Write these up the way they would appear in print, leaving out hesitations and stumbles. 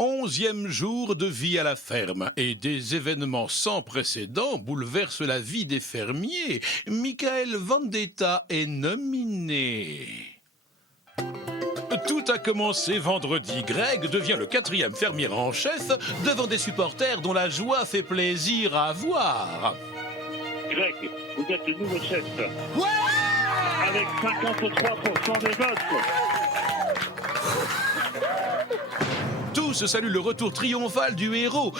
11e jour de vie à la ferme et des événements sans précédent bouleversent la vie des fermiers. Michael Vendetta est nominé. Tout a commencé vendredi. Greg devient le 4e fermier en chef devant des supporters dont la joie fait plaisir à voir. Greg, vous êtes le nouveau chef. Ouais! Avec 53% des votes. Tous saluent le retour triomphal du héros,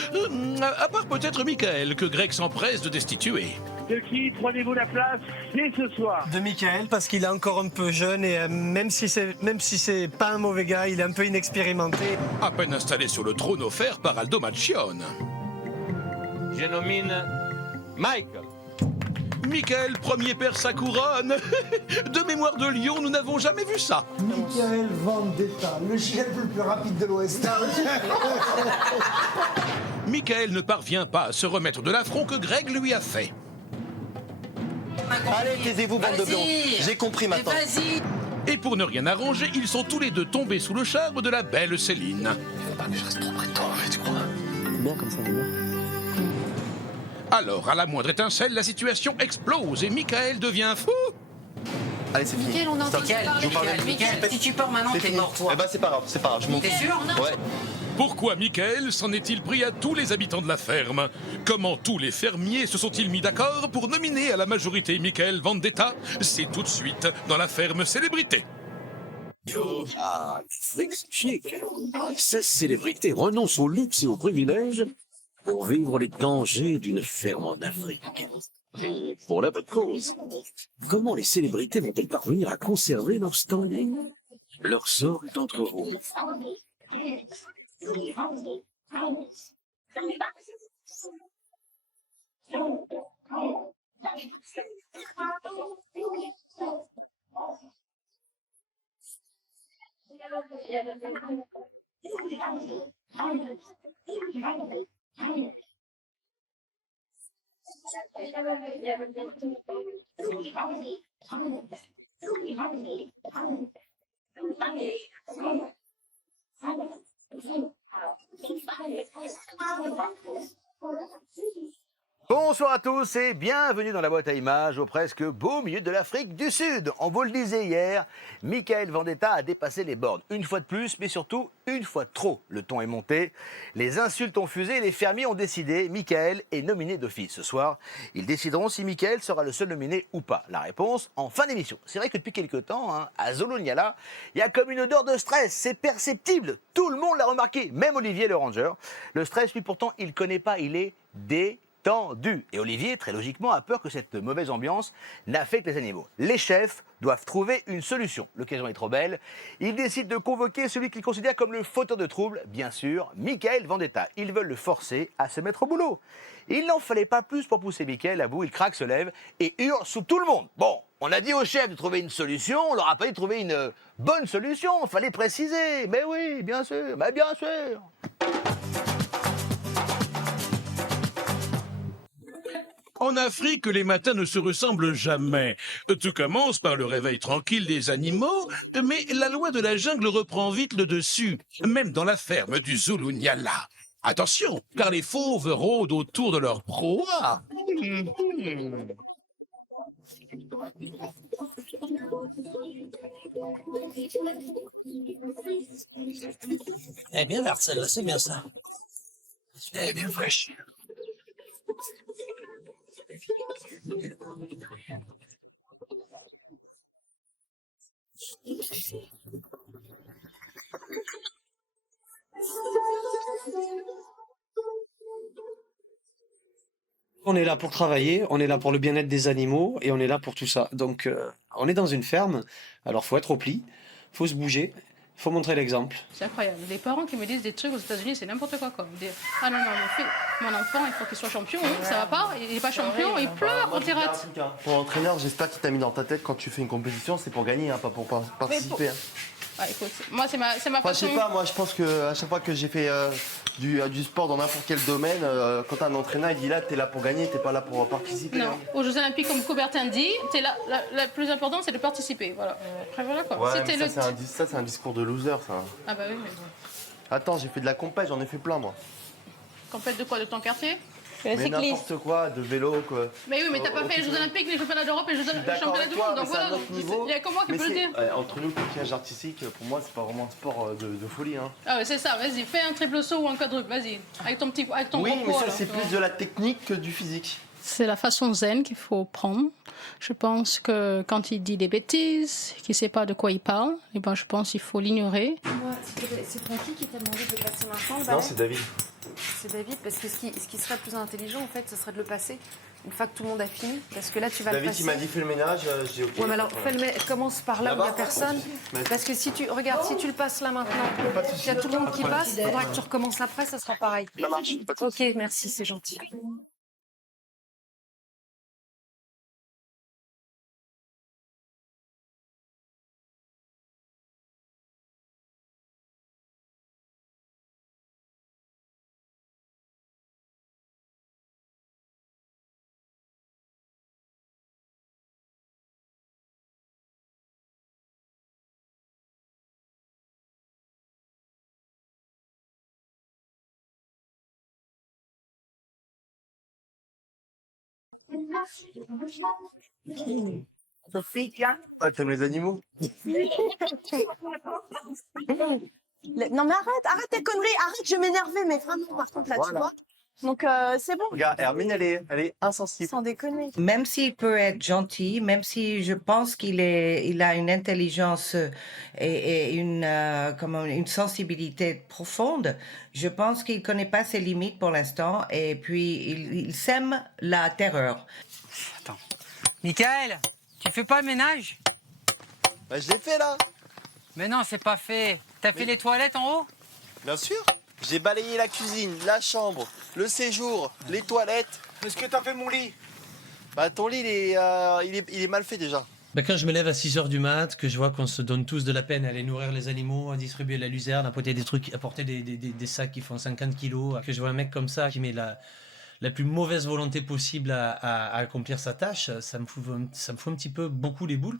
à part peut-être Michael, que Greg s'empresse de destituer. De qui prenez-vous la place dès ce soir? De Michael, parce qu'il est encore un peu jeune et même si c'est pas un mauvais gars, il est un peu inexpérimenté. À peine installé sur le trône offert par Aldo Macchione. Je nomine Michael. Michael Ier perd sa couronne. De mémoire de lion, nous n'avons jamais vu ça. Michael Vendetta, le chef le plus rapide de l'Ouest. Michael ne parvient pas à se remettre de l'affront que Greg lui a fait. Allez, taisez-vous, bande de blonds. J'ai compris maintenant. Et pour ne rien arranger, ils sont tous les deux tombés sous le charme de la belle Céline. Faut pas que je reste trop près de toi, en fait, tu crois? Bien comme ça, bien. Alors, à la moindre étincelle, la situation explose et Michael devient fou. Allez, c'est fini. Michael, on entend Stop. parler. Je vous parle de Michael, si tu pars maintenant, C'est t'es fini. mort, toi. Eh ben, c'est pas grave, je m'en T'es fous. sûr? Ouais. Pourquoi Michael s'en est-il pris à tous les habitants de la ferme? Comment tous les fermiers se sont-ils mis d'accord pour nominer à la majorité Michael Vendetta? C'est tout de suite dans la ferme célébrité. Ah, c'est chic. Ces célébrités renoncent au luxe et aux privilèges pour vivre les dangers d'une ferme en Afrique. Et pour la bonne cause. Comment les célébrités vont-elles parvenir à conserver leur standing? Leur sort est entre vous. Bonsoir à tous et bienvenue dans la boîte à images au presque beau milieu de l'Afrique du Sud. On vous le disait hier, Michael Vendetta a dépassé les bornes. Une fois de plus, mais surtout une fois de trop. Le ton est monté, les insultes ont fusé et les fermiers ont décidé. Michael est nominé d'office. Ce soir, ils décideront si Michael sera le seul nominé ou pas. La réponse en fin d'émission. C'est vrai que depuis quelques temps, à Zoloniala, il y a comme une odeur de stress. C'est perceptible. Tout le monde l'a remarqué, même Olivier le ranger. Le stress, lui pourtant, il ne connaît pas. Il est tendu. Et Olivier, très logiquement, a peur que cette mauvaise ambiance n'affecte les animaux. Les chefs doivent trouver une solution. L'occasion est trop belle. Ils décident de convoquer celui qu'ils considèrent comme le fauteur de trouble, bien sûr, Michael Vendetta. Ils veulent le forcer à se mettre au boulot. Il n'en fallait pas plus pour pousser Michael à bout. Il craque, se lève et hurle sous tout le monde. Bon, on a dit aux chefs de trouver une solution, on leur a pas dit de trouver une bonne solution. Il fallait préciser. Mais oui, bien sûr, mais bien sûr. En Afrique, les matins ne se ressemblent jamais. Tout commence par le réveil tranquille des animaux, mais la loi de la jungle reprend vite le dessus, même dans la ferme du Zulu-Nyala. Attention, car les fauves rôdent autour de leur proie. Elle est bien verte celle-là, c'est bien ça. Elle est bien fraîche. On est là pour travailler, on est là pour le bien-être des animaux et on est là pour tout ça. Donc on est dans une ferme, alors faut être au pli, faut se bouger, faut montrer l'exemple. C'est incroyable. Les parents qui me disent des trucs aux États-Unis, c'est n'importe quoi. Comme dire ah non, mon enfant, il faut qu'il soit champion. Ça va pas, il n'est pas champion, il pleure quand il rate. Pour l'entraîneur, j'espère qu'il t'a mis dans ta tête quand tu fais une compétition, c'est pour gagner, pas pour participer. Écoute, moi, c'est ma Enfin, façon. je sais pas, moi je pense qu'à chaque fois que j'ai fait du sport dans n'importe quel domaine, quand un entraîneur il dit là, t'es là pour gagner, t'es pas là pour participer. Non, aux Jeux Olympiques, comme Coubertin dit, la plus importante, c'est de participer. Voilà. Après, voilà quoi. Ouais, C'était mais ça, c'est un discours de loser, ça. Ah bah oui, mais bon. Attends, j'ai fait de la compète, j'en ai fait plein, moi. Compète de quoi? De ton quartier? Mais n'importe quoi, de vélo, quoi. Mais oui, mais t'as pas fait les Jeux Olympiques, les Championnats d'Europe et les Championnats du Monde. Donc voilà, il y a que moi qui peux le dire. Entre nous, le patinage artistique, pour moi, c'est pas vraiment un sport de folie. Hein. Ah ouais, c'est ça, vas-y, fais un triple saut ou un quadruple, vas-y. Avec ton Oui, gros mais poids, ça, là, c'est tu plus vois. de la technique que du physique. C'est la façon zen qu'il faut prendre. Je pense que quand il dit des bêtises, qu'il ne sait pas de quoi il parle, eh ben, je pense qu'il faut l'ignorer. C'est Francky qui t'a demandé de le passer maintenant, le Non, balai c'est David. C'est David, parce que ce qui serait le plus intelligent, en fait, ce serait de le passer une fois que tout le monde a fini. Parce que là, tu vas le David, passer. il m'a dit fais le ménage, j'ai dit ok. Ouais, mais alors, commence par là où il n'y a Là-bas, personne. mais- Parce que si tu le passes là maintenant, il y a tout le monde qui passe, il faudra que tu recommences après, ça sera pareil. Ça marche, pas de souci. Ok, merci, c'est gentil. Sophie, tiens. Ah, t'aimes les animaux? Non mais arrête tes conneries, arrête, je m'énervais, mais vraiment par contre là, tu vois. Donc c'est bon. Regarde, Hermine, elle est insensible. Sans déconner. Même s'il peut être gentil, même si je pense il a une intelligence et une sensibilité profonde, je pense qu'il connaît pas ses limites pour l'instant et puis il sème la terreur. Attends. Michael, tu fais pas le ménage? Bah, je l'ai fait là. Mais non, c'est pas fait. T'as fait les toilettes en haut? Bien sûr. J'ai balayé la cuisine, la chambre, le séjour, les toilettes. Est-ce que t'as fait mon lit? Bah, ton lit, il est mal fait déjà. Ben, quand je me lève à 6h du mat, que je vois qu'on se donne tous de la peine à aller nourrir les animaux, à distribuer la luzerne, à apporter des trucs, apporter des sacs qui font 50 kilos, que je vois un mec comme ça qui met la plus mauvaise volonté possible à accomplir sa tâche, ça me fout un petit peu beaucoup les boules.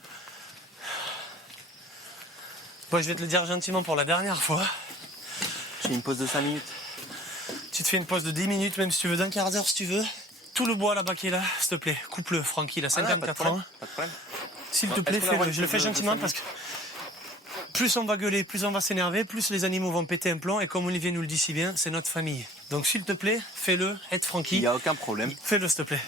Bon, je vais te le dire gentiment pour la dernière fois. J'ai une pause de 5 minutes. Tu te fais une pause de 10 minutes, même si tu veux, d'un quart d'heure si tu veux. Tout le bois là-bas qui est là, s'il te plaît, coupe-le, Francky, il a 54 ans. Pas de problème. S'il te plaît, fais-le. Je le fais gentiment parce que plus on va gueuler, plus on va s'énerver, plus les animaux vont péter un plomb. Et comme Olivier nous le dit si bien, c'est notre famille. Donc s'il te plaît, fais-le, aide Francky. Il n'y a aucun problème. Fais-le, s'il te plaît.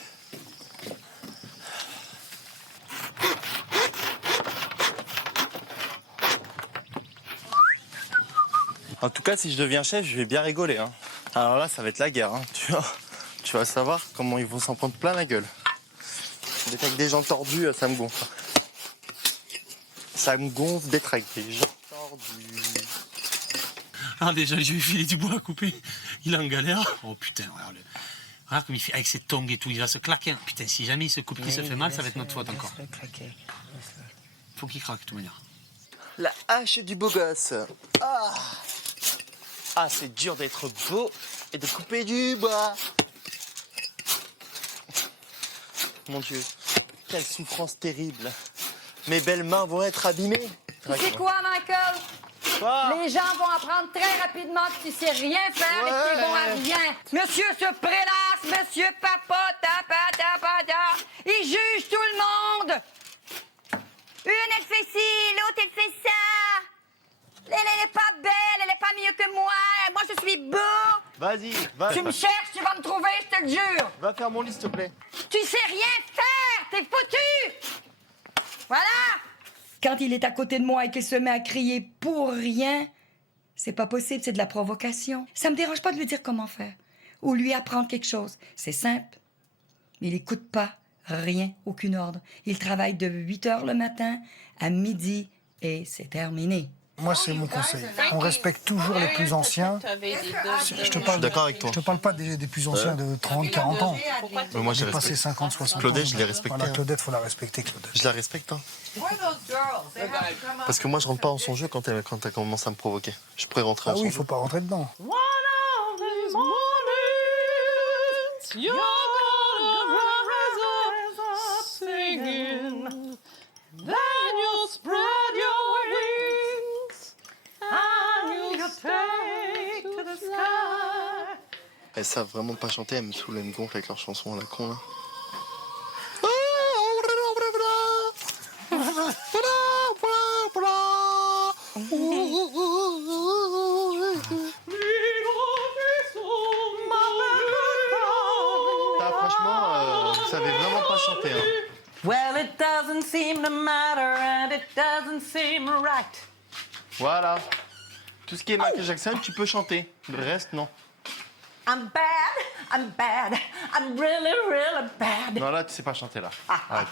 En tout cas, si je deviens chef, je vais bien rigoler. Hein. Alors là, ça va être la guerre. Hein. Tu vas savoir comment ils vont s'en prendre plein la gueule. D'être avec des gens tordus, ça me gonfle. Ça me gonfle d'être avec des gens tordus. Ah, déjà, je lui ai filé du bois à couper. Il est en galère. Oh putain, regarde. Regarde comme il fait avec ses tongs et tout. Il va se claquer. Putain, si jamais il se coupe, qu'il se fait mal, ça va être notre faute encore. Faut qu'il craque, de toute manière. La hache du beau gosse. Ah, c'est dur d'être beau et de couper du bois. Mon Dieu, quelle souffrance terrible. Mes belles mains vont être abîmées. Tu sais quoi, Michael? Quoi? Les gens vont apprendre très rapidement que tu sais rien faire et que t'es bon à rien. Monsieur se prélasse, monsieur papota, il juge tout le monde. Une, elle fait ci, l'autre, elle fait ça. Elle est pas belle, elle est pas mieux que moi. Moi, je suis beau. Vas-y, va. Tu me cherches, tu vas me trouver, je te le jure. Va faire mon lit, s'il te plaît. Tu sais rien faire, t'es foutu. Voilà. Quand il est à côté de moi et qu'il se met à crier pour rien, c'est pas possible, c'est de la provocation. Ça me dérange pas de lui dire comment faire ou lui apprendre quelque chose. C'est simple. Il écoute pas rien, aucun ordre. Il travaille de 8h le matin à midi et c'est terminé. Moi, c'est mon conseil. On respecte toujours les plus anciens. Je te parle, d'accord avec toi. Je te parle pas des plus anciens de 30, 40 ans. Mais moi, J'ai j'ai passé respecté. 50, 60 ans. Claudette, je l'ai respecté. Voilà, hein. Claudette, faut la respecter, Claudette. Je la respecte. Hein. Parce que moi, je rentre pas dans son jeu quand elle commence à me provoquer. Je pourrais rentrer Ah dans oui, son il faut jeu. pas rentrer dedans. Elles savent vraiment pas chanter, elles me saoulent, elles me gonflent avec leurs chansons à la con là. Franchement, vous savez vraiment pas chanter. Hein. Well, it doesn't seem to matter and it doesn't seem right. Voilà. Tout ce qui est Michael Jackson, tu peux chanter. Le reste, non. I'm bad, I'm really, really bad. Non, là, tu sais pas chanter, là. Arrête.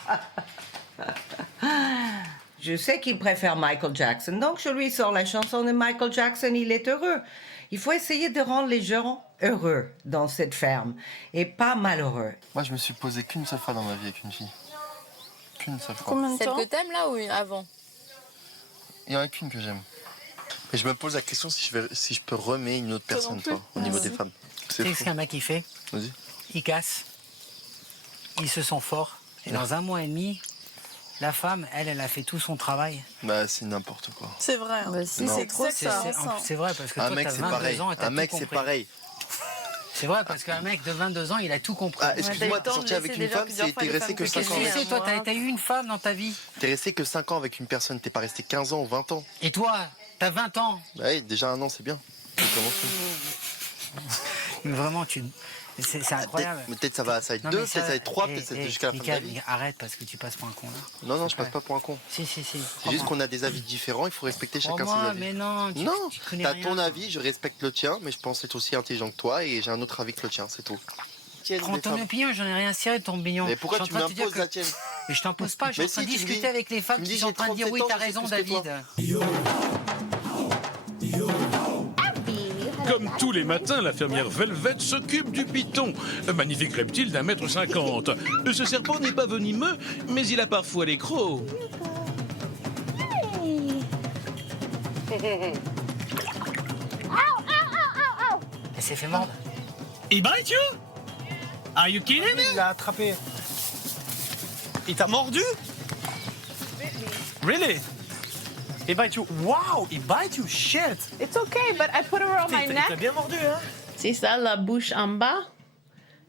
Je sais qu'il préfère Michael Jackson, donc je lui sors la chanson de Michael Jackson, il est heureux. Il faut essayer de rendre les gens heureux dans cette ferme, et pas malheureux. Moi, je me suis posé qu'une seule fois dans ma vie avec une fille. Qu'une seule fois. Combien de temps? Celle que t'aimes, là, ou avant? Il y en a qu'une que j'aime. Et je me pose la question si je peux remettre une autre personne, toi, au niveau des femmes. Tu sais ce qu'un mec, il fait? Vas-y. Il casse. Il se sent fort. Et dans 1 mois et demi, la femme, elle a fait tout son travail. Bah, c'est n'importe quoi. C'est vrai. Hein. Bah, si, c'est trop ça. C'est vrai, parce que un toi, mec, t'as c'est 22 pareil. ans et t'as Un mec, tout c'est compris. pareil. C'est vrai, parce qu'un mec de 22 ans, il a tout compris. Ah, excuse-moi, t'es sorti avec une femme, t'es resté que 5 ans. Tu sais, toi, t'as eu une femme dans ta vie. T'es resté que 5 ans avec une personne, t'es pas resté 15 ans ou 20 ans. Et toi, t'as 20 ans. Bah oui, déjà 1 an, c'est bien. Mais vraiment, c'est incroyable. Peut-être ça va être 2, peut-être ça va être 3, peut-être ça va être jusqu'à la fin de la vie. Arrête, parce que tu passes pour un con, là. Non, je passe pas pour un con. Si. C'est juste qu'on a des avis différents, il faut respecter chacun ses avis. Mais non, non, tu connais t'as rien. ton avis, je respecte le tien, mais je pense être aussi intelligent que toi et j'ai un autre avis que le tien, c'est tout. Prends ton opinion, j'en ai rien à cirer de ton opinion. Mais pourquoi tu m'imposes la tienne? Mais je t'impose pas, je suis en train de discuter avec les femmes qui sont en train de dire oui, t'as raison, David. Comme tous les matins, la fermière Velvet s'occupe du python, un magnifique reptile d'1,50 m. Ce serpent n'est pas venimeux, mais il a parfois les crocs. Elle s'est fait mordre. Il bite you? Are you kidding me? Il l'a attrapé. Il t'a mordu? Really? He bite you? Wow, he bite you? Shit! It's okay, but I put her on my Il neck. t'a bien mordu, hein? C'est ça la bouche en bas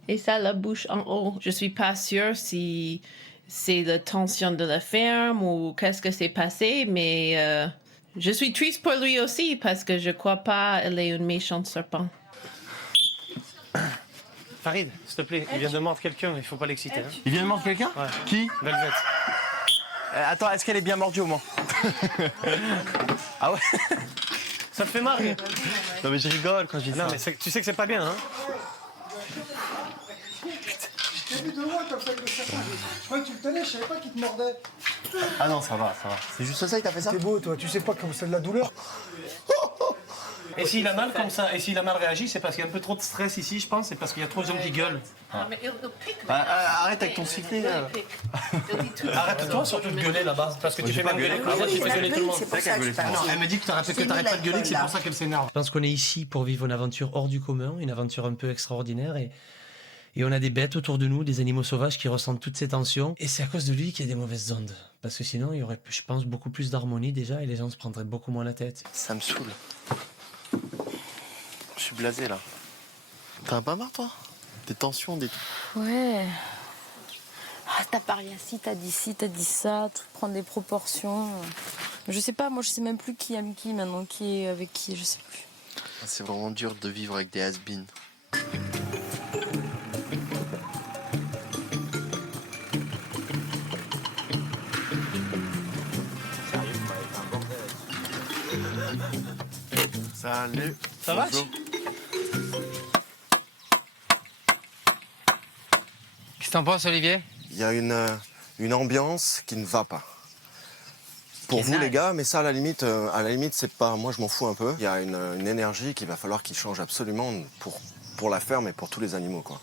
et ça la bouche en haut. Je suis pas sûre si c'est la tension de la ferme ou qu'est-ce que s'est passé, mais je suis triste pour lui aussi parce que je crois pas qu'elle est une méchante serpent. Farid, s'il te plaît, il vient de mordre quelqu'un, il faut pas l'exciter. Hein. Il vient de mordre quelqu'un? Ouais. Qui? Velvet. Attends, est-ce qu'elle est bien mordue au moins? Ah ouais? Ça te fait marrer? Non mais je rigole quand je dis ça. Non mais tu sais que c'est pas bien, hein? J'ai vu de loin comme ça avec le serpent. Je croyais que tu le tenais, je savais pas qu'il te mordait. Ah non, ça va. C'est juste ça, il t'a fait ça? T'es beau, toi, tu sais pas comme c'est de la douleur. Et s'il a mal comme ça, et s'il a mal réagi, c'est parce qu'il y a un peu trop de stress ici, je pense, c'est parce qu'il y a trop de gens qui gueulent. Arrête avec ton sifflet. Arrête-toi surtout de gueuler là-bas, parce que tu fais mal gueuler. Tu fais gueuler tout le monde. Elle me dit que t'arrêtes pas de gueuler, que c'est pour ça qu'elle s'énerve. Je pense qu'on est ici pour vivre une aventure hors du commun, une aventure un peu extraordinaire et on a des bêtes autour de nous, des animaux sauvages qui ressentent toutes ces tensions. Et c'est à cause de lui qu'il y a des mauvaises ondes. Parce que sinon, il y aurait, je pense, beaucoup plus d'harmonie déjà et les gens se prendraient beaucoup moins la tête. Ça me saoule. Je suis blasé là. T'en as pas marre toi? Des tensions, des... Ouais. Ah, t'as parlé ci, t'as dit ça, tout prend des proportions. Je sais pas, moi je sais même plus qui aime qui maintenant, qui est avec qui, je sais plus. C'est vraiment dur de vivre avec des has-beens. Salut. Ça va? Bonjour. Qu'est-ce que t'en penses, Olivier? Il y a une ambiance qui ne va pas. Pour vous les gars, mais ça à la limite c'est pas, moi je m'en fous un peu. Il y a une énergie qu'il va falloir qu'il change absolument pour la ferme et pour tous les animaux quoi.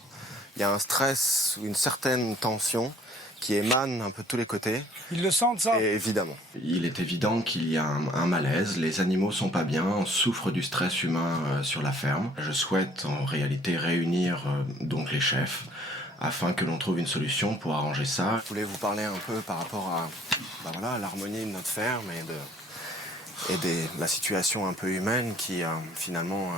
Il y a un stress, une certaine tension qui émane un peu de tous les côtés. Ils le sentent ça? Et évidemment. Il est évident qu'il y a un malaise, les animaux sont pas bien, on souffre du stress humain sur la ferme. Je souhaite en réalité réunir donc les chefs afin que l'on trouve une solution pour arranger ça. Je voulais vous parler un peu par rapport à l'harmonie de notre ferme et de la situation un peu humaine qui finalement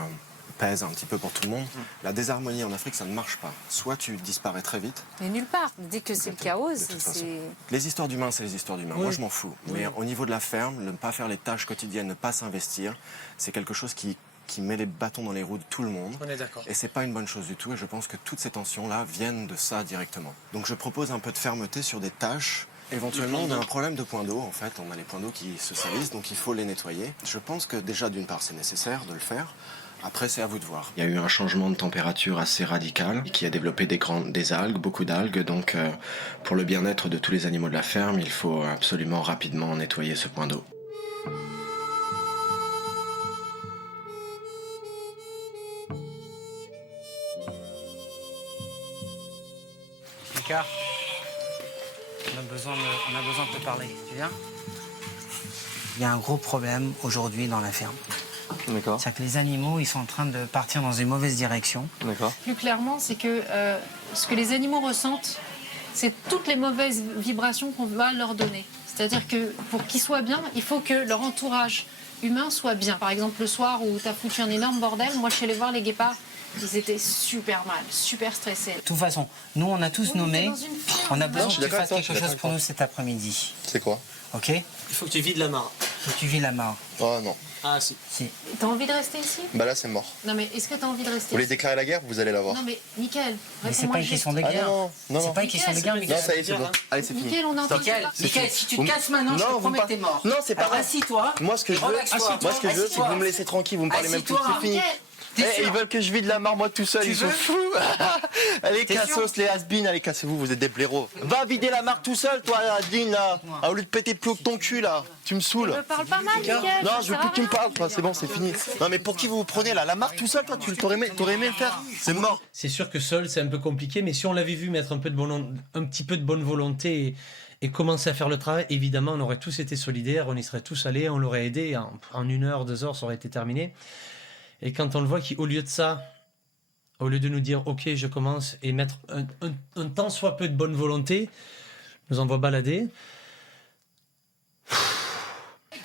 pèse un petit peu pour tout le monde. La désharmonie en Afrique, ça ne marche pas. Soit tu disparais très vite. Mais nulle part. Dès que c'est le chaos, toute façon. c'est... Les histoires d'humains, c'est les histoires d'humains. Oui. Moi, je m'en fous. Oui. Mais au niveau de la ferme, ne pas faire les tâches quotidiennes, ne pas s'investir, c'est quelque chose qui met les bâtons dans les roues de tout le monde. On est d'accord. Et c'est pas une bonne chose du tout. Et je pense que toutes ces tensions-là viennent de ça directement. Donc je propose un peu de fermeté sur des tâches. Éventuellement, on a un problème de points d'eau, en fait. On a les points d'eau qui se salissent, donc il faut les nettoyer. Je pense que déjà, d'une part, c'est nécessaire de le faire. Après, c'est à vous de voir. Il y a eu un changement de température assez radical qui a développé des algues, beaucoup d'algues. Donc, pour le bien-être de tous les animaux de la ferme, il faut absolument rapidement nettoyer ce point d'eau. Mika, on a besoin de te parler. Tu viens? Il y a un gros problème aujourd'hui dans la ferme. D'accord. C'est que les animaux, ils sont en train de partir dans une mauvaise direction. D'accord. Plus clairement, c'est que ce que les animaux ressentent, c'est toutes les mauvaises vibrations qu'on va leur donner. C'est-à-dire que pour qu'ils soient bien, il faut que leur entourage humain soit bien. Par exemple, le soir où tu as foutu un énorme bordel, moi je suis allée voir les guépards, ils étaient super mal, super stressés. De toute façon, nous, on a tous nommé. On a besoin je suis que tu d'accord fasses avec toi, quelque chose pour nous cet après-midi. C'est quoi? Ok? Il faut que tu vides la mare. Faut que tu vides la mare. Oh non. Ah si. Si. T'as envie de rester ici? Bah là c'est mort. Non mais est-ce que t'as envie de Vous rester voulez ici? déclarer la guerre? Vous allez la voir. Non mais Mickaël, Mais c'est réponds-moi pas une juste. question de guerre. non. C'est pas une question de guerre, Non, Mickaël. ça y est, c'est bon. Allez, c'est fini. Mickaël, on est en train de Mickaël, se Mickaël, battre. si tu te casses maintenant, je te promets que t'es mort. Non, c'est pas Alors vrai. assis-toi. Moi, ce que je veux, Relaxe-toi. moi, ce que je veux, c'est que vous me laissez tranquille, vous me parlez même plus. Assis-toi. C'est fini. Mickaël, t'es Eh, sûr? ils veulent que je vide la mare moi tout seul, Tu ils sont veux? fous. Allez, T'es cassos, sûr? les has-been, allez, cassez-vous, vous êtes des blaireaux. Va vider la mare tout seul, toi, has-been, là. Au lieu de péter plus haut que ton cul, là. Tu me saoules. Me parle pas mal, Mickaël. Non, ça je veux sert plus à que tu me rien. parles, toi, c'est bon, c'est fini. Non, mais pour qui vous vous prenez, là? La mare tout seul, toi, tu t'aurais aimé le faire? C'est mort. C'est sûr que seul, c'est un peu compliqué, mais si on l'avait vu mettre un petit peu de bonne volonté et commencer à faire le travail, évidemment, on aurait tous été solidaires, on y serait tous allés, on l'aurait aidé. En 1 heure, 2 heures, ça aurait été terminé. Et quand on le voit qu'au lieu de ça, au lieu de nous dire « Ok, je commence » et mettre un tant soit peu de bonne volonté, nous envoie balader.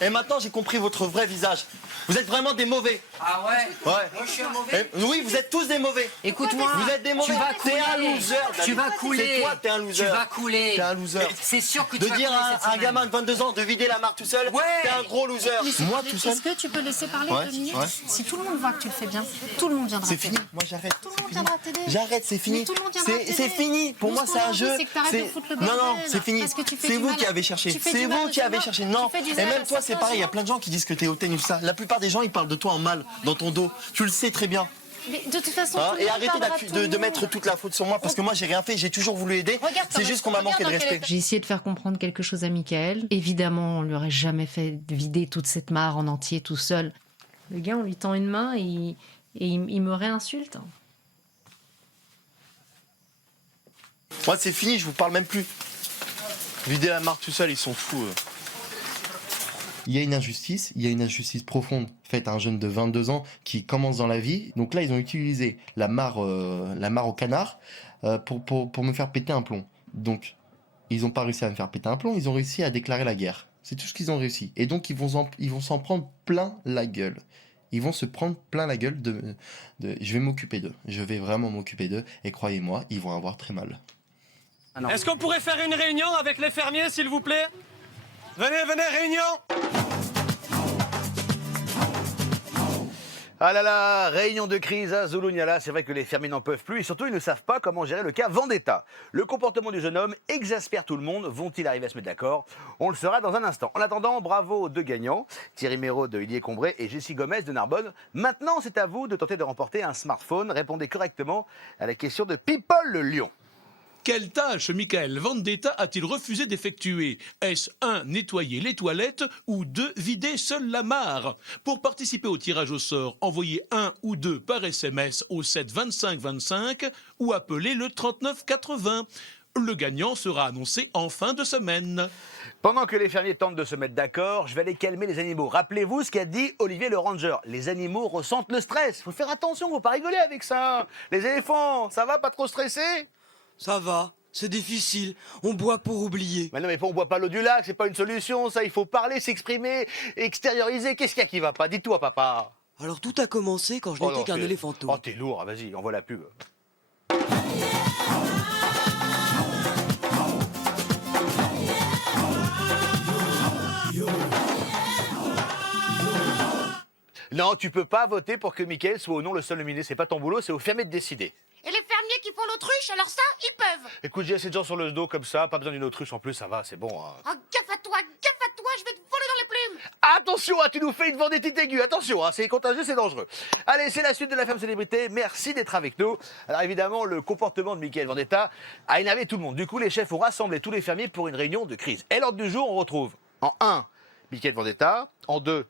Et maintenant, j'ai compris votre vrai visage. Vous êtes vraiment des mauvais. Ah ouais? Ouais. Moi, je suis un mauvais. Oui, vous êtes tous des mauvais. Écoute-moi. Vous êtes des mauvais. Tu vas T'es couler. un loser. Tu vas couler. C'est toi, t'es un loser. Tu vas couler. T'es un loser. C'est sûr que tu De vas dire couler à cette un semaine. gamin de 22 ans de vider la mare tout seul, Ouais. t'es un gros loser. Moi tout seul. Est-ce que tu peux laisser parler Ouais, 2 minutes? ouais. Si tout le monde voit que tu le fais bien, tout le monde viendra C'est t'aider. fini. Moi j'arrête. Tout le monde viendra t'aider. J'arrête, c'est fini. Mais tout le monde viendra t'aider. C'est fini. Pour Nous, moi, ce c'est qu'on un a envie, jeu. c'est que t'arrêtes de foutre le Non, non, bordel. c'est fini. Parce que tu fais C'est du vous mal. qui avez cherché. Tu fais C'est du mal vous aux qui avez humains. cherché. Non. Tu fais du Et mal même à toi, c'est certains pareil. Il y a humains. plein de gens qui disent que t'es hautaine ou ça. La plupart des gens, ils parlent de toi en mal dans ton dos. Tu le sais très bien. Mais de toute façon, Hein, tout le et monde arrêtez parlera de tout le de monde. mettre toute la faute sur moi parce que moi j'ai rien fait, j'ai toujours voulu aider. C'est juste qu'on m'a manqué de respect. J'ai essayé de faire comprendre quelque chose à Mickaël. Évidemment, on lui aurait jamais fait vider toute cette mare en entier tout seul. Le gars, on lui tend une main et il me réinsulte. Moi c'est fini, je vous parle même plus. Vider la mare tout seul, ils sont fous. Il y a une injustice profonde faite à un jeune de 22 ans qui commence dans la vie. Donc là, ils ont utilisé la mare au canard pour me faire péter un plomb. Donc, ils n'ont pas réussi à me faire péter un plomb, ils ont réussi à déclarer la guerre. C'est tout ce qu'ils ont réussi. Et donc, ils vont s'en prendre plein la gueule. Ils vont se prendre plein la gueule je vais m'occuper d'eux. Je vais vraiment m'occuper d'eux. Et croyez-moi, ils vont avoir très mal. Est-ce qu'on pourrait faire une réunion avec les fermiers, s'il vous plaît? Venez, réunion! Ah là là, réunion de crise à Zulunyala, c'est vrai que les fermiers n'en peuvent plus et surtout ils ne savent pas comment gérer le cas Vendetta. Le comportement du jeune homme exaspère tout le monde, vont-ils arriver à se mettre d'accord? On le saura dans un instant. En attendant, bravo aux deux gagnants, Thierry Méraud de Illier-Combray et Jessie Gomez de Narbonne. Maintenant, c'est à vous de tenter de remporter un smartphone. Répondez correctement à la question de People le Lion. Quelle tâche Mickaël Vendetta a-t-il refusé d'effectuer? Est-ce 1. Nettoyer les toilettes ou 2. Vider seule la mare? Pour participer au tirage au sort, envoyez 1 ou 2 par SMS au 7 25 25 ou appelez le 39 80. Le gagnant sera annoncé en fin de semaine. Pendant que les fermiers tentent de se mettre d'accord, je vais aller calmer les animaux. Rappelez-vous ce qu'a dit Olivier le Ranger. Les animaux ressentent le stress. Faut faire attention, faut pas rigoler avec ça. Les éléphants, ça va, pas trop stressé? Ça va, c'est difficile. On boit pour oublier. Mais non, mais on boit pas l'eau du lac, c'est pas une solution, ça. Il faut parler, s'exprimer, extérioriser. Qu'est-ce qu'il y a qui va pas? Dis-toi, papa. Alors tout a commencé quand je Oh n'étais non, qu'un éléphanto. Oh, t'es lourd, ah, vas-y, envoie la pub. Non, tu peux pas voter pour que Mickaël soit ou non le seul nominé. C'est pas ton boulot, c'est aux fermiers de décider. Et les fermiers qui font l'autruche, alors ça, ils peuvent. Écoute, j'ai assez de gens sur le dos comme ça, pas besoin d'une autruche en plus, ça va, c'est bon. Hein. Oh, gaffe à toi, je vais te voler dans les plumes. Attention, tu nous fais une vendétite aiguë, attention, c'est contagieux, c'est dangereux. Allez, c'est la suite de la Ferme Célébrité, merci d'être avec nous. Alors évidemment, le comportement de Mickaël Vendetta a énervé tout le monde. Du coup, les chefs ont rassemblé tous les fermiers pour une réunion de crise. Et l'ordre du jour, on retrouve en 1, Mickaël Vendetta, en 2,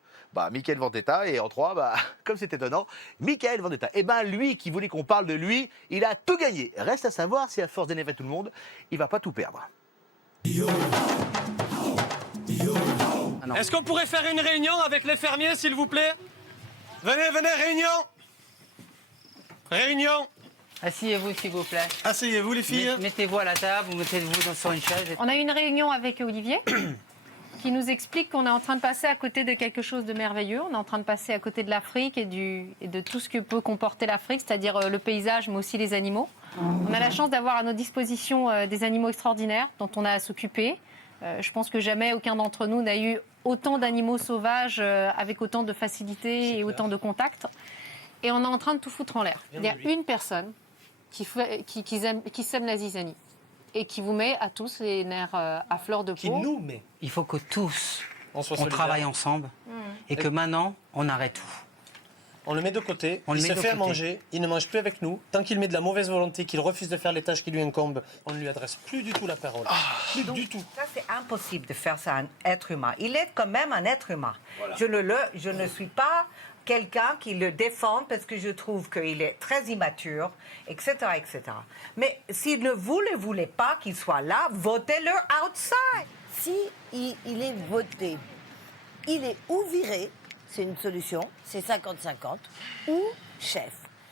Mickaël Vendetta, et en 3, comme c'est étonnant, Mickaël Vendetta. Et lui qui voulait qu'on parle de lui, il a tout gagné. Reste à savoir si à force d'énerver tout le monde, il va pas tout perdre. Est-ce qu'on pourrait faire une réunion avec les fermiers, s'il vous plaît? Venez, réunion. Réunion. Asseyez-vous, s'il vous plaît. Asseyez-vous, les filles. Mettez-vous à la table, ou mettez-vous sur une chaise. On a eu une réunion avec Olivier qui nous explique qu'on est en train de passer à côté de quelque chose de merveilleux. On est en train de passer à côté de l'Afrique et de tout ce que peut comporter l'Afrique, c'est-à-dire le paysage, mais aussi les animaux. On a la chance d'avoir à nos dispositions des animaux extraordinaires dont on a à s'occuper. Je pense que jamais aucun d'entre nous n'a eu autant d'animaux sauvages avec autant de facilité et autant de contact. Et on est en train de tout foutre en l'air. Il y a une personne qui sème la zizanie et qui vous met à tous les nerfs à fleur de peau. Qui nous met. Il faut que tous, on travaille ensemble et que maintenant, on arrête tout. On le met de côté, il se fait à manger, il ne mange plus avec nous. Tant qu'il met de la mauvaise volonté, qu'il refuse de faire les tâches qui lui incombent, on ne lui adresse plus du tout la parole. Plus du tout. Ça, c'est impossible de faire ça à un être humain. Il est quand même un être humain. Voilà. Je ne suis pas quelqu'un qui le défend parce que je trouve qu'il est très immature, etc., etc. Mais si vous ne voulez pas qu'il soit là, votez-le outside. Si il est voté, il est ou viré, c'est une solution, c'est 50-50, ou chef.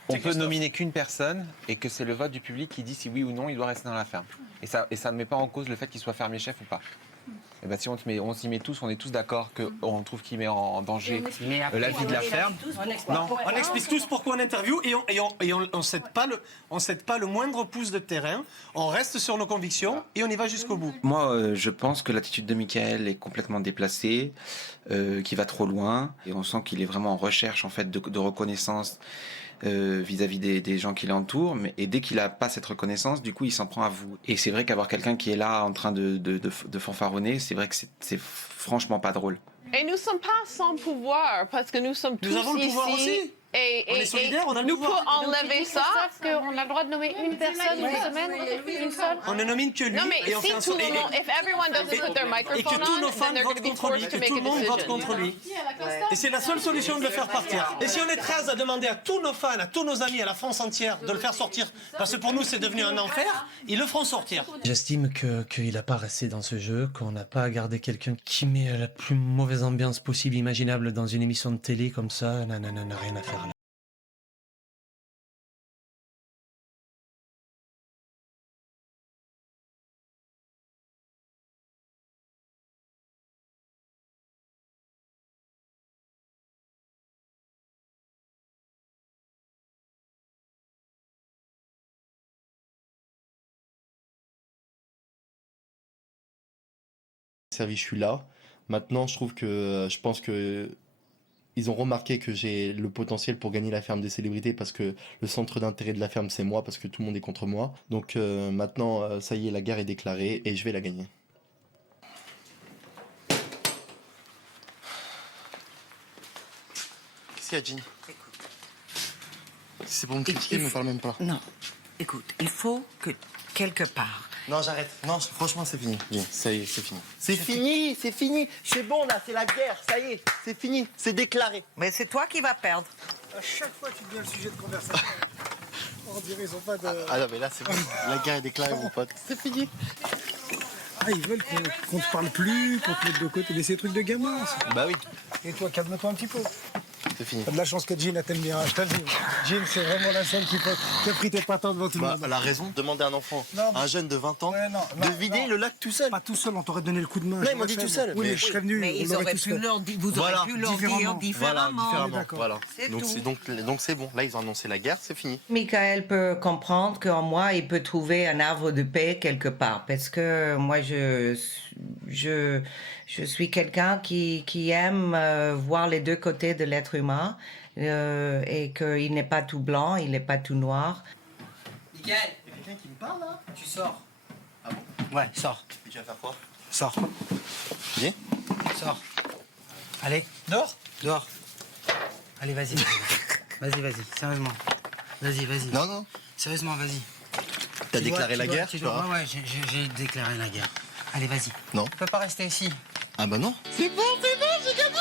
On peut nominer qu'une personne et que c'est le vote du public qui dit si oui ou non il doit rester dans la ferme. Et ça ne met pas en cause le fait qu'il soit fermier chef ou pas. Et ben si on s'y met tous, on est tous d'accord qu'on trouve qu'il met en danger la vie de la ferme. Non, on explique tous pourquoi on interview et on cède pas le moindre pouce de terrain. On reste sur nos convictions et on y va jusqu'au bout. Moi, je pense que l'attitude de Mickaël est complètement déplacée, qu'il va trop loin. Et on sent qu'il est vraiment en recherche en fait de reconnaissance vis-à-vis des gens qui l'entourent. Et dès qu'il n'a pas cette reconnaissance, du coup, il s'en prend à vous. Et c'est vrai qu'avoir quelqu'un qui est là en train de fanfaronner, c'est vrai que c'est franchement pas drôle. Et nous ne sommes pas sans pouvoir, parce que nous sommes tous ici. Nous avons le pouvoir aussi. On est solidaires, on a le pouvoir. Nous pouvons enlever ça. On a le droit de nommer une personne une semaine, une seule. On ne nomine que lui. Non, mais si tout le monde, if everyone doesn't put their microphone et que tous nos on, fans then they're going votent to be contre lui, forced to que make tout a le monde decision. vote contre lui. Et c'est la seule solution de le faire partir. Et si on est 13 à demander à tous nos fans, à tous nos amis, à la France entière de le faire sortir, parce que pour nous c'est devenu un enfer, ils le feront sortir. J'estime qu'il n'a pas resté dans ce jeu, qu'on n'a pas gardé quelqu'un qui met la plus mauvaise ambiance possible, imaginable dans une émission de télé comme ça. Non, rien à faire là. Je suis là. Maintenant, je pense que ils ont remarqué que j'ai le potentiel pour gagner la ferme des célébrités parce que le centre d'intérêt de la ferme, c'est moi, parce que tout le monde est contre moi. Donc maintenant, ça y est, la guerre est déclarée et je vais la gagner. Qu'est-ce qu'il y a, Jean? Si c'est pour me critiquer, ne me parle même pas. Non, écoute, il faut que quelque part... Non, j'arrête. Non, franchement, c'est fini. Jean, ça y est, c'est fini. C'est fini. C'est bon, là, c'est la guerre, ça y est, c'est fini, c'est déclaré. Mais c'est toi qui vas perdre. À chaque fois, tu deviens le sujet de conversation. On dirait ils ont pas de... Ah non, mais là, c'est bon. La guerre est déclarée, mon pote. C'est fini. Ah, ils veulent qu'on te parle plus, qu'on te mette de côté. Mais c'est des trucs de gamin, ça. Bah oui. Et toi, calme-toi un petit peu. c'est fini. T'as de la chance que Jean t'aime bien, je te le dis. Jean, c'est vraiment la seule qui a pris tes patins devant tout le monde. Elle a raison. Demandez à un enfant, Non, un jeune de 20 ans, non, de vider le lac tout seul. Pas tout seul, on t'aurait donné le coup de main. Non, ils m'ont dit tout seul. Oui, mais je serais venu. Mais ils auraient pu leur dire, vous aurez pu leur dire différemment. Voilà. C'est Donc c'est bon. Là, ils ont annoncé la guerre, c'est fini. Michael peut comprendre qu'en moi, il peut trouver un havre de paix quelque part. Parce que moi, je suis quelqu'un qui aime voir les deux côtés de l'être humain et qu'il n'est pas tout blanc, il n'est pas tout noir. Michael, Il y a quelqu'un qui me parle là? tu sors. Ah bon? Ouais, sors. Et tu vas faire quoi? Sors. Viens. Sors. Allez, dehors. Dehors. Allez, vas-y. Vas-y, sérieusement. Vas-y. Non. Sérieusement, vas-y. T'as déclaré la guerre, tu tu dois. vois? Ouais, j'ai déclaré la guerre. Allez, vas-y. Non. Tu peux pas rester ici. Ah bah non. C'est bon, j'ai gagné.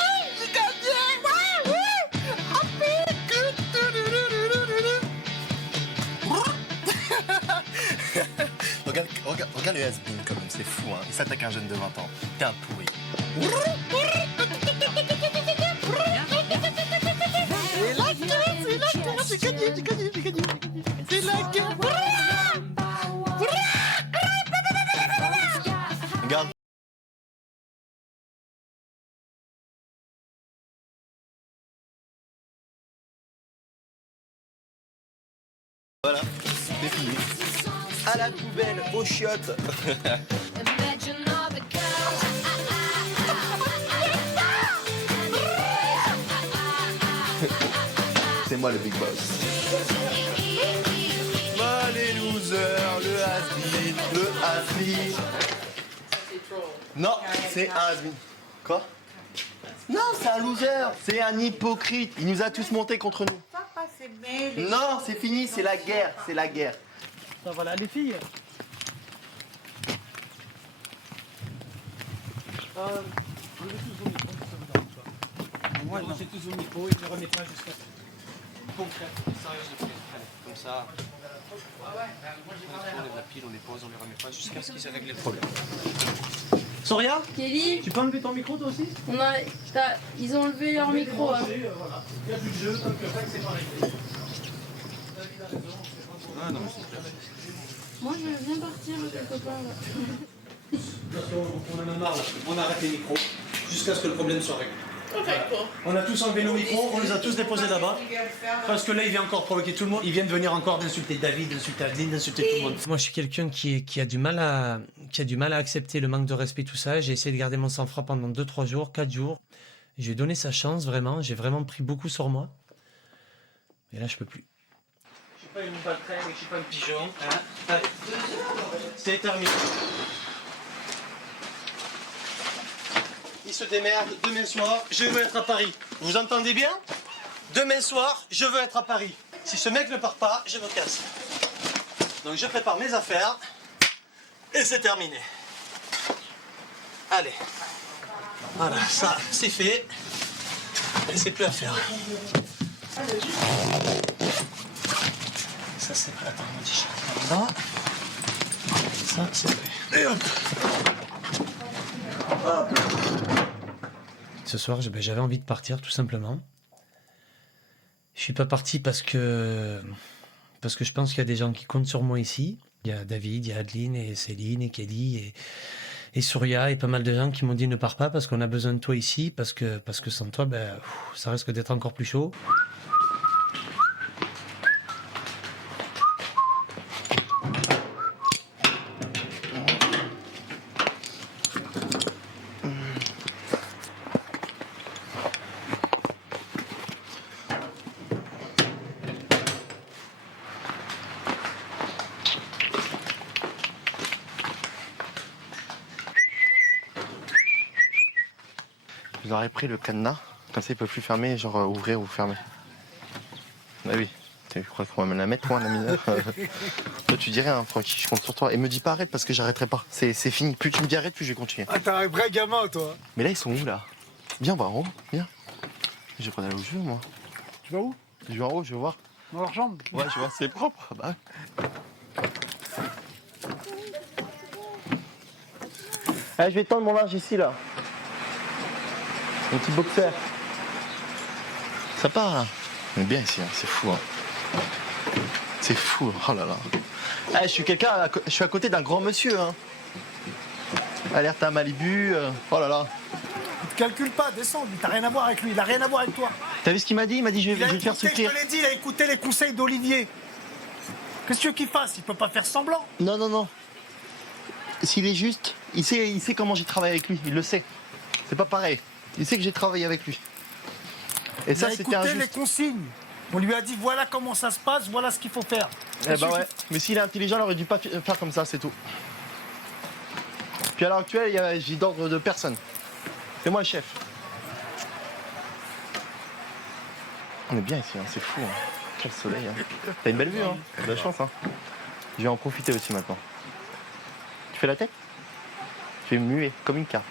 Ouais. Regarde le has-been quand même, c'est fou, hein. Il s'attaque à un jeune de 20 ans. T'es un pourri. C'est la guerre, j'ai gagné. C'est la guerre. Regarde. Voilà, c'est fini. À la poubelle, aux chiottes. C'est moi le big boss. Bah les losers, le has-been, le has-been. Non, c'est un has-been. Quoi? Non, c'est un loser, c'est un hypocrite. Il nous a tous montés contre nous. Non, c'est fini, c'est la guerre, c'est la guerre. Ça va là, les filles. Enlevez tous vos micros, ça vous dérange pas. Moi, enlevez tous vos micros et ne remettez pas jusqu'à concret, sérieux de fait. Allez, comme ça. On enlève la pile, on les pose, on les remet pas jusqu'à ce qu'ils aient réglé le problème. Soria, Kelly, tu peux enlever ton micro toi aussi? Ils ont enlevé leur micro. Hein. Il n'y a plus de jeu, donc le fait que c'est pas réglé. Ah non, mais c'est clair. Moi, je viens partir quelque part. Là. On en a marre, là. On arrête les micros jusqu'à ce que le problème soit réglé. D'accord. On a tous enlevé nos micros, on les a tous déposés là-bas. Parce que là, il vient encore provoquer tout le monde. Il vient de venir encore d'insulter David, d'insulter Adeline, d'insulter tout le monde. Moi, je suis quelqu'un qui a du mal à accepter le manque de respect, tout ça. J'ai essayé de garder mon sang-froid pendant 2-3 jours, 4 jours. Je lui ai donné sa chance, vraiment. J'ai vraiment pris beaucoup sur moi. Et là, je peux plus. Je suis pas une baltringue, je suis pas un pigeon. Hein. Allez, c'est terminé. Il se démerde, demain soir, je veux être à Paris. Vous entendez bien? Demain soir, je veux être à Paris. Si ce mec ne part pas, je me casse. Donc je prépare mes affaires et c'est terminé. Allez. Voilà, ça c'est fait. Et c'est plus à faire. Ça c'est prêt. Attends, mon t-shirt là. Ça c'est fait. Et hop. Hop. Ce soir, j'avais envie de partir, tout simplement. Je suis pas parti parce que je pense qu'il y a des gens qui comptent sur moi ici. Il y a David, il y a Adeline et Céline et Kelly et Surya et pas mal de gens qui m'ont dit ne pars pas parce qu'on a besoin de toi ici, parce que sans toi, ça risque d'être encore plus chaud. Vous aurez pris le cadenas, comme ça il peut plus fermer, genre ouvrir ou fermer. Ah oui, tu crois qu'on va me la mettre toi, la mineure? Toi tu dis rien, Francky, je compte sur toi. Et me dis pas arrête parce que j'arrêterai pas, c'est fini. Plus tu me dis arrête, plus je vais continuer. Ah, t'es un vrai gamin, toi. Mais là ils sont où là? Viens voir en haut, viens. Je vais pas aller où je veux moi. Tu vas où? Je vais en haut, je vais voir. Dans leur chambre? Ouais, je vois, c'est propre. Bah. Allez, je vais tendre mon linge ici là. Mon petit boxer. Ça part là. On est bien ici, hein. C'est fou. Hein. C'est fou, oh là là. Eh, je suis à côté d'un grand monsieur. Hein. Alerte à Malibu, oh là là. Il te calcule pas, descends, t'as rien à voir avec lui, il a rien à voir avec toi. T'as vu ce qu'il m'a dit? Il m'a dit je vais le faire souffrir. Je te l'ai dit, il a écouté les conseils d'Olivier. Qu'est-ce que tu veux qu'il fasse? Il peut pas faire semblant. Non, non, non. S'il est juste, il sait comment j'ai travaillé avec lui, il le sait. C'est pas pareil. Il sait que j'ai travaillé avec lui. Et ça, c'était injuste. Il a écouté les consignes. On lui a dit voilà comment ça se passe, voilà ce qu'il faut faire. Eh ben ouais, mais s'il est intelligent, il aurait dû pas faire comme ça, c'est tout. Puis à l'heure actuelle, j'ai d'ordre de personne. C'est moi le chef. On est bien ici, hein, c'est fou. Hein. Quel soleil. Hein. T'as une belle vue, hein. T'as de la chance. Hein. Je vais en profiter aussi maintenant. Tu fais la tête? Je vais me muer comme une carte.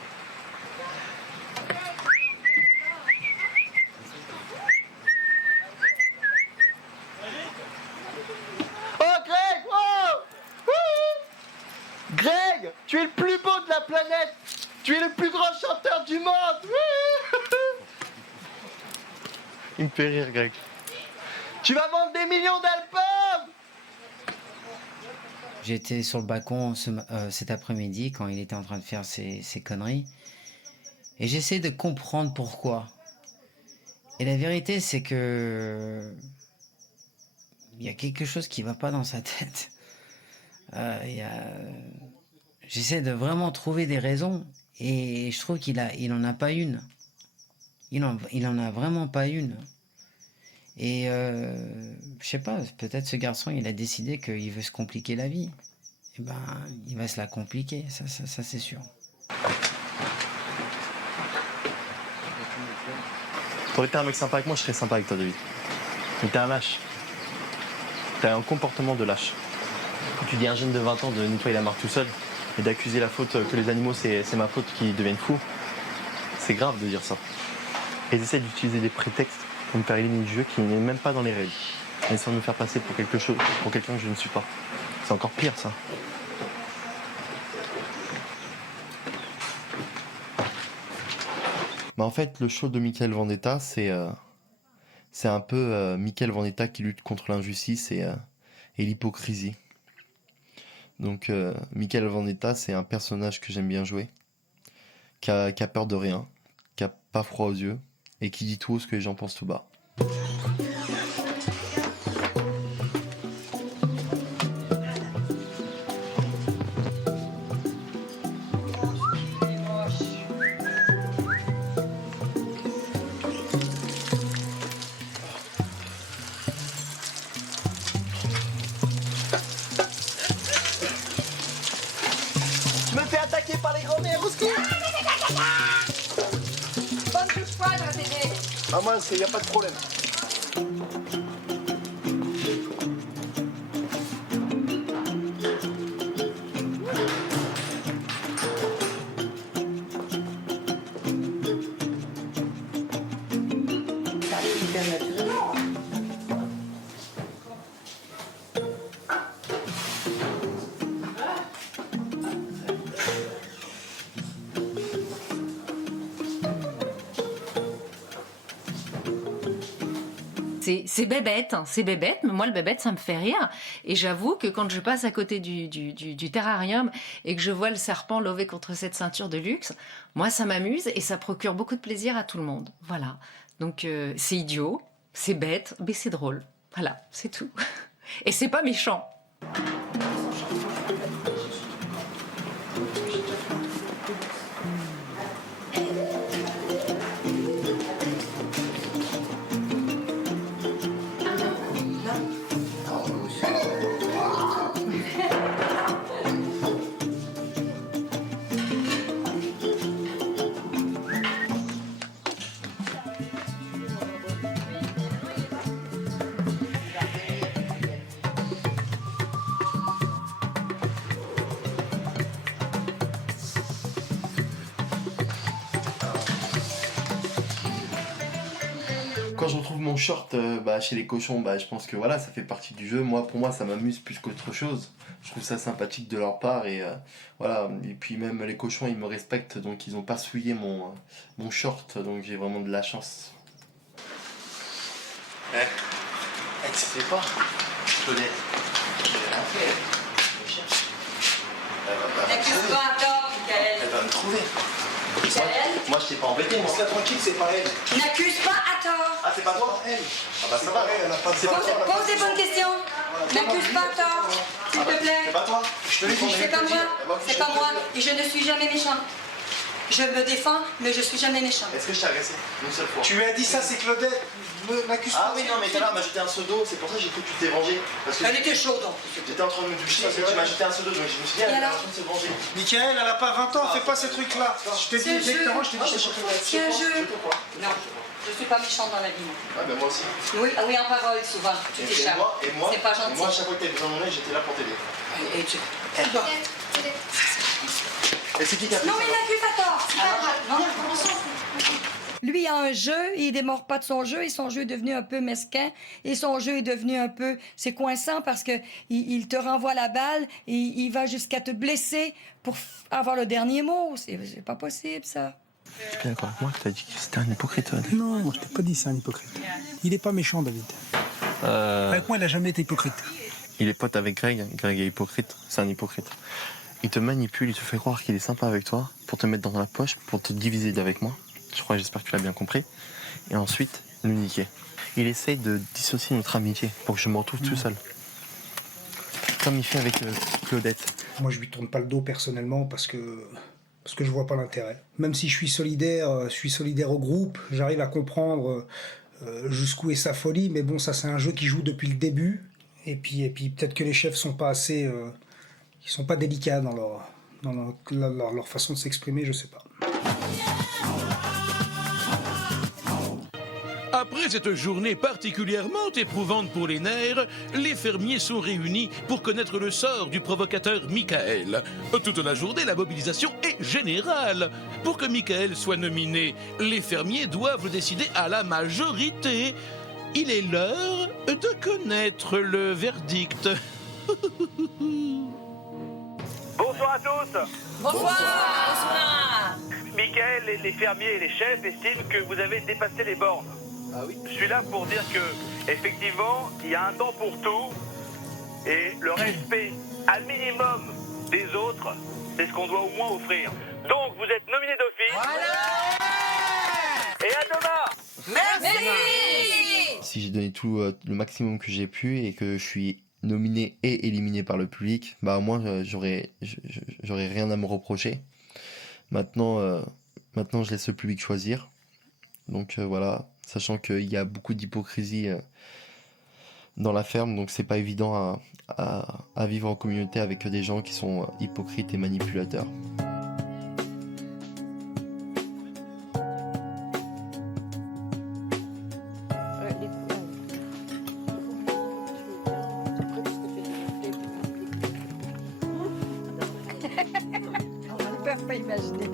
Greg, tu es le plus beau de la planète. Tu es le plus grand chanteur du monde. Il me fait rire, Greg. Tu vas vendre des millions d'albums. J'étais sur le balcon cet après-midi quand il était en train de faire ses conneries. Et j'essaie de comprendre pourquoi. Et la vérité, c'est que... il y a quelque chose qui ne va pas dans sa tête. J'essaie de vraiment trouver des raisons et je trouve qu'il en a pas une. Il en a vraiment pas une. Et je sais pas, peut-être ce garçon il a décidé qu'il veut se compliquer la vie. Et ben il va se la compliquer, ça c'est sûr. T'aurais été un mec sympa avec moi, je serais sympa avec toi, David. Mais t'es un lâche. T'as un comportement de lâche. Quand tu dis à un jeune de 20 ans de nettoyer la marque tout seul et d'accuser la faute que les animaux c'est ma faute qu'ils deviennent fous, c'est grave de dire ça. Et ils essaient d'utiliser des prétextes pour me faire éliminer du jeu qui n'est même pas dans les règles. Ils essaient de me faire passer pour quelque chose, pour quelqu'un que je ne suis pas. C'est encore pire ça. Bah en fait, le show de Michael Vendetta, c'est un peu Michael Vendetta qui lutte contre l'injustice et l'hypocrisie. Donc Michael Vendetta, c'est un personnage que j'aime bien jouer, qui a peur de rien, qui a pas froid aux yeux et qui dit tout haut ce que les gens pensent tout bas. Je me fais attaquer par les grands-mères, au secours! Bonne touche pas, je vais t'aider. Ah moi, y a pas de problème. C'est bébête, hein, c'est bébête, mais moi le bébête ça me fait rire. Et j'avoue que quand je passe à côté du terrarium et que je vois le serpent levé contre cette ceinture de luxe, moi ça m'amuse et ça procure beaucoup de plaisir à tout le monde. Voilà. Donc c'est idiot, c'est bête, mais c'est drôle. Voilà, c'est tout. Et c'est pas méchant. Quand je retrouve mon short chez les cochons, je pense que voilà, ça fait partie du jeu. Pour moi, ça m'amuse plus qu'autre chose. Je trouve ça sympathique de leur part et voilà. Et puis même les cochons, ils me respectent, donc ils n'ont pas souillé mon short, donc j'ai vraiment de la chance. Elle te fait pas, Claudette. N'accuse pas à tort, Michael. Elle va me trouver. Michael, Moi, je t'ai pas embêté, moi. Laisse-la tranquille, c'est pas elle. n'accuse pas à tort. Ah, c'est pas toi? Elle. Ah bah ça va. Elle a pas de Pose des bonnes questions. N'accuse pas à tort, s'il te plaît. C'est pas toi? Je te l'ai dit. C'est pas moi, c'est pas moi. Et je ne suis jamais méchant. Je me défends, mais je suis jamais méchant. Est-ce que je t'ai agressé une seule fois? Tu lui as dit ça, c'est Claudette. M'accuse pas. Ah oui, non, mais tout à l'heure, elle m'a jeté un seau d'eau, c'est pour ça que j'ai cru que tu t'es vengé. Parce que Elle était chaude en plus. j'étais en train de me doucher parce que tu m'as jeté un seau d'eau, donc je me suis dit, elle est en train de se venger. Michael, elle a pas 20 ans, fais pas ces trucs-là. Je t'ai dit exactement, je t'ai dit, c'est pas Claudette. C'est un jeu. Non, je suis pas méchante dans la vie. moi. Ah, ben moi aussi. Oui, oui, en parole, souvent. Tu t'échappes. C'est pas gentil. Et moi, à chaque fois que t'avais besoin de mon aide, j'étais là pour t'aider. Et tu... Et c'est qui a fait Non, ça? mais n'accuse à tort. C'est pas grave. Non, on s'en fout. Lui a un jeu, il démord pas de son jeu et son jeu est devenu un peu mesquin et son jeu est devenu un peu... C'est coinçant parce que il te renvoie la balle et il va jusqu'à te blesser pour avoir le dernier mot. C'est pas possible, ça. Tu es bien d'accord avec moi que t'as dit que c'était un hypocrite, toi, David? Non, moi je t'ai pas dit c'est un hypocrite. Il est pas méchant, David. Avec moi, il a jamais été hypocrite. Il est pote avec Greg. Greg est hypocrite. C'est un hypocrite. Il te manipule, il te fait croire qu'il est sympa avec toi pour te mettre dans la poche, pour te diviser d'avec moi. J'espère que tu l'as bien compris. Et ensuite, nous niquer. Il essaye de dissocier notre amitié pour que je me retrouve tout seul. Comme il fait avec Claudette. Moi, je lui tourne pas le dos personnellement parce que je vois pas l'intérêt. Même si je suis solidaire au groupe, j'arrive à comprendre jusqu'où est sa folie, mais bon, ça c'est un jeu qui joue depuis le début. Et puis peut-être que les chefs sont pas assez, ils sont pas délicats dans leur façon de s'exprimer, je sais pas. Après cette journée particulièrement éprouvante pour les nerfs, les fermiers sont réunis pour connaître le sort du provocateur Michael. Toute la journée, la mobilisation est générale. Pour que Michael soit nominé, les fermiers doivent le décider à la majorité. Il est l'heure de connaître le verdict. Bonsoir à tous. Bonsoir. Michael, les fermiers et les chefs estiment que vous avez dépassé les bornes. Ah oui? Je suis là pour dire que, effectivement, il y a un temps pour tout et le respect à minimum des autres, c'est ce qu'on doit au moins offrir. Donc, vous êtes nominé d'office. Et à demain. Merci. Si j'ai donné tout le maximum que j'ai pu et que je suis nominé et éliminé par le public, bah au moins j'aurais rien à me reprocher. Maintenant, je laisse le public choisir. Donc voilà, sachant qu'il y a beaucoup d'hypocrisie dans la ferme, donc c'est pas évident à vivre en communauté avec des gens qui sont hypocrites et manipulateurs. On ne peut pas imaginer.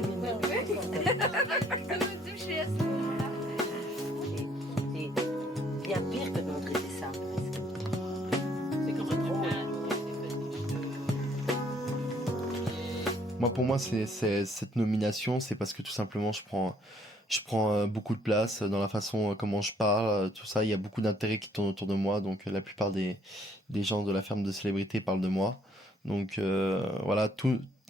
C'est bien pire que de montrer des seins. Moi, pour moi, cette nomination, c'est parce que tout simplement, je prends beaucoup de place dans la façon comment je parle, tout ça. Il y a beaucoup d'intérêt qui tourne autour de moi, donc la plupart des gens de la ferme de célébrités parlent de moi. Donc voilà,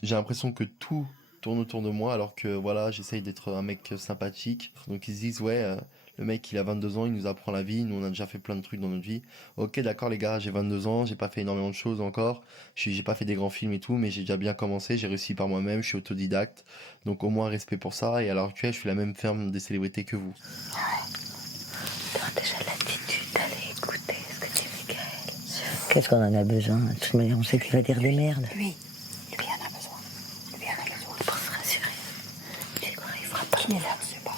j'ai l'impression que tout tourne autour de moi, alors que voilà, j'essaye d'être un mec sympathique. Donc ils se disent, ouais, le mec il a 22 ans, il nous apprend la vie, nous on a déjà fait plein de trucs dans notre vie. Ok, d'accord les gars, j'ai 22 ans, j'ai pas fait énormément de choses encore, j'ai pas fait des grands films et tout, mais j'ai déjà bien commencé, j'ai réussi par moi-même, je suis autodidacte, donc au moins respect pour ça, et à l'heure actuelle je suis la même ferme des célébrités que vous. Tu as déjà l'attitude d'aller écouter ce que dit Michael. Qu'est-ce qu'on en a besoin? De toute manière, on sait qu'il va dire des merdes. Lui en a besoin. Lui en a besoin. Pour se rassurer. Tu sais quoi, il fera pas. Qui est là? Je sais pas.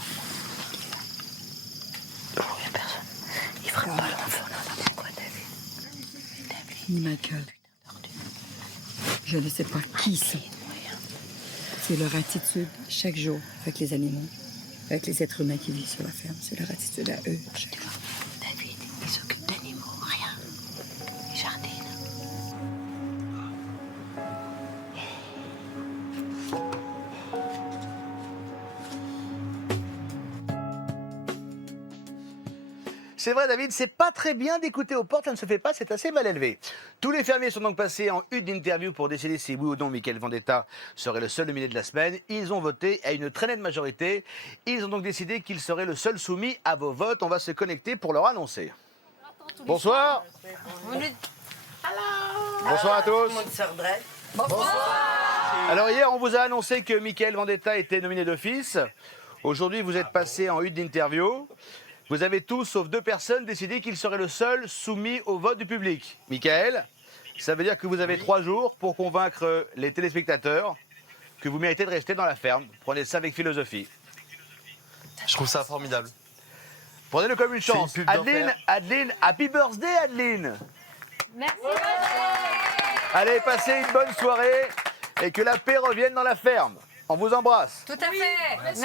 Pour rien, personne. Il fera pas l'enfant. C'est quoi, David? Ni Michael. Je ne sais pas qui c'est. C'est leur attitude chaque jour avec les animaux, avec les êtres humains qui vivent sur la ferme. C'est leur attitude à eux chaque jour. David, il s'occupe d'animaux, rien. Il jardine. C'est vrai, David, c'est pas très bien d'écouter aux portes, ça ne se fait pas, c'est assez mal élevé. Tous les fermiers sont donc passés en une d'interview pour décider si oui ou non Michael Vendetta serait le seul nominé de la semaine. Ils ont voté à une très nette majorité. Ils ont donc décidé qu'il serait le seul soumis à vos votes. On va se connecter pour leur annoncer. Bonsoir. Bonsoir à tous. Alors hier, on vous a annoncé que Michael Vendetta était nominé d'office. Aujourd'hui, vous êtes passé en une d'interview. Vous avez tous, sauf 2 personnes, décidé qu'il serait le seul soumis au vote du public. Michael, ça veut dire que vous avez 3 jours pour convaincre les téléspectateurs que vous méritez de rester dans la ferme. Prenez ça avec philosophie. Je trouve ça formidable. Prenez-le comme une chance. C'est une pub d'enfer. Adeline, happy birthday Adeline. Merci. Allez, passez une bonne soirée et que la paix revienne dans la ferme. On vous embrasse. Tout à fait. Merci.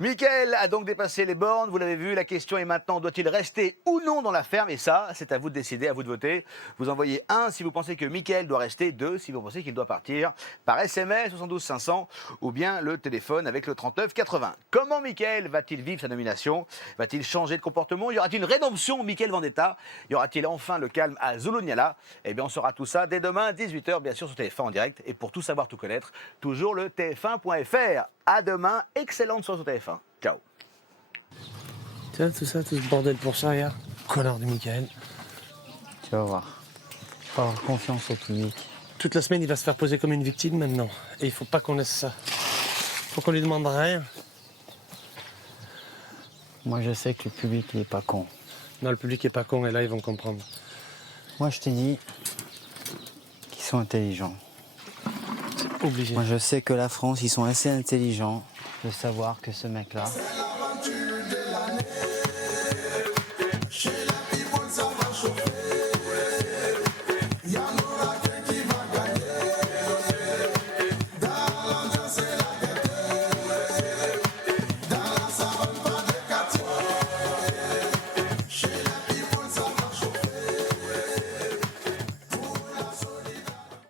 Michael a donc dépassé les bornes, vous l'avez vu, la question est maintenant, doit-il rester ou non dans la ferme? Et ça, c'est à vous de décider, à vous de voter. Vous envoyez 1 si vous pensez que Michael doit rester, 2 si vous pensez qu'il doit partir, par SMS 72 500 ou bien le téléphone avec le 39 80. Comment Michael va-t-il vivre sa nomination? Va-t-il changer de comportement? Y aura-t-il une rédemption Michael Vendetta? Y aura-t-il enfin le calme à Zoloniala? Eh bien, on saura tout ça dès demain, 18h, bien sûr, sur TF1 en direct. Et pour tout savoir, tout connaître, toujours le tf1.fr. À demain, excellente soirée sur TF1. Ciao. Tu vois, tout ça, tout ce bordel pour ça, regarde. Connard de Michael. Tu vas voir. Faut avoir confiance au public. Toute la semaine, il va se faire poser comme une victime maintenant. Et il faut pas qu'on laisse ça. Faut qu'on lui demande rien. Moi, je sais que le public, il est pas con. Non, le public est pas con et là, ils vont comprendre. Moi, je te dis qu'ils sont intelligents. Obligé. Moi, je sais que la France, ils sont assez intelligents de savoir que ce mec-là,